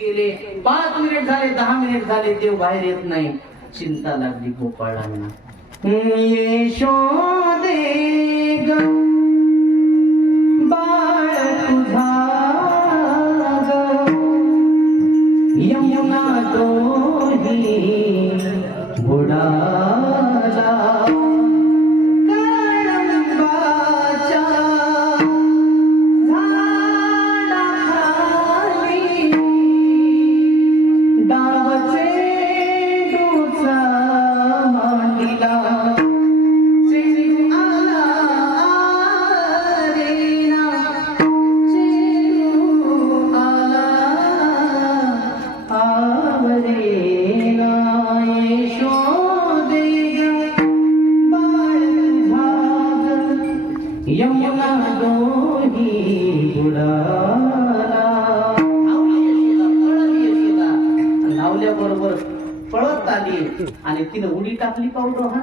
गेले 5 मिनिट झाले 10 मिनिट झाले देव बाहेर येत नाही. चिंता लागली गोपाळांना. यशोदे ग बाळ तुझा ग यमुना तोही बुडाला बरोबर पळत आली आणि तिने उडी टाकली पावडर. हा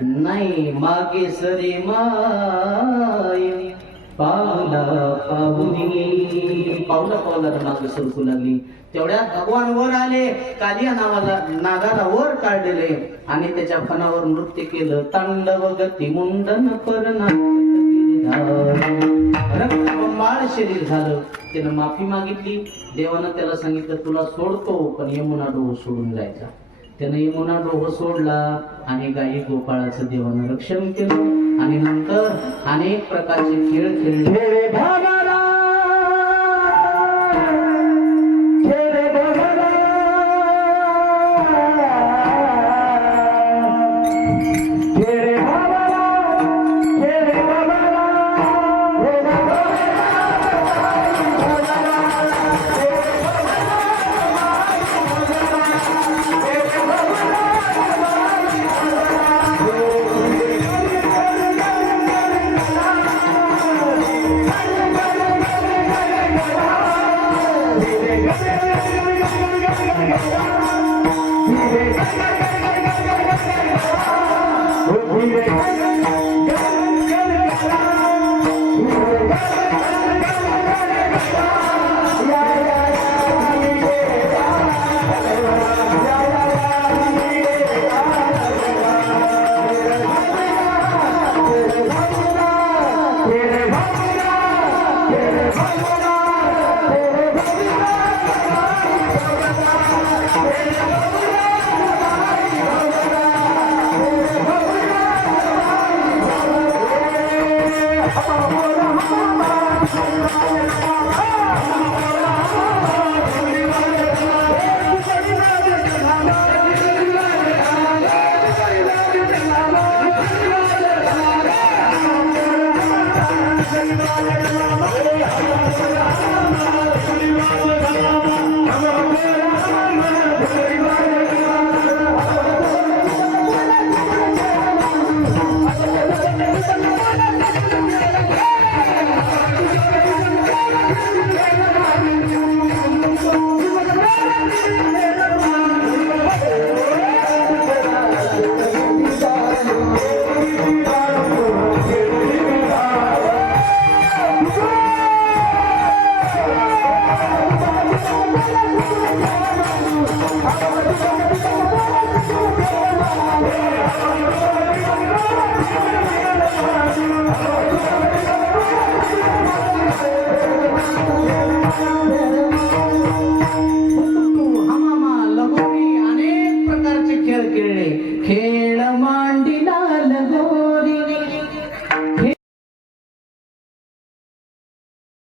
नाही मागे सरे माय पावला पाहुनी पावला मागे सरकू लागली. तेवढ्यात भगवान वर आले. कालिया नावाला नागाला वर काढलेले आणि त्याच्या फणावर नृत्य केलं. तांडव गती मुंडन परणा रक्तबंबाळ शरीर झालं. त्यानं माफी मागितली. देवानं त्याला सांगितलं तुला सोडतो पण यमुना डोह सोडून जायचा. त्यानं यमुना डोह सोडला आणि गायी गोपाळाचं देवानं रक्षण केलं आणि नंतर अनेक प्रकारचे खेळ खेळले.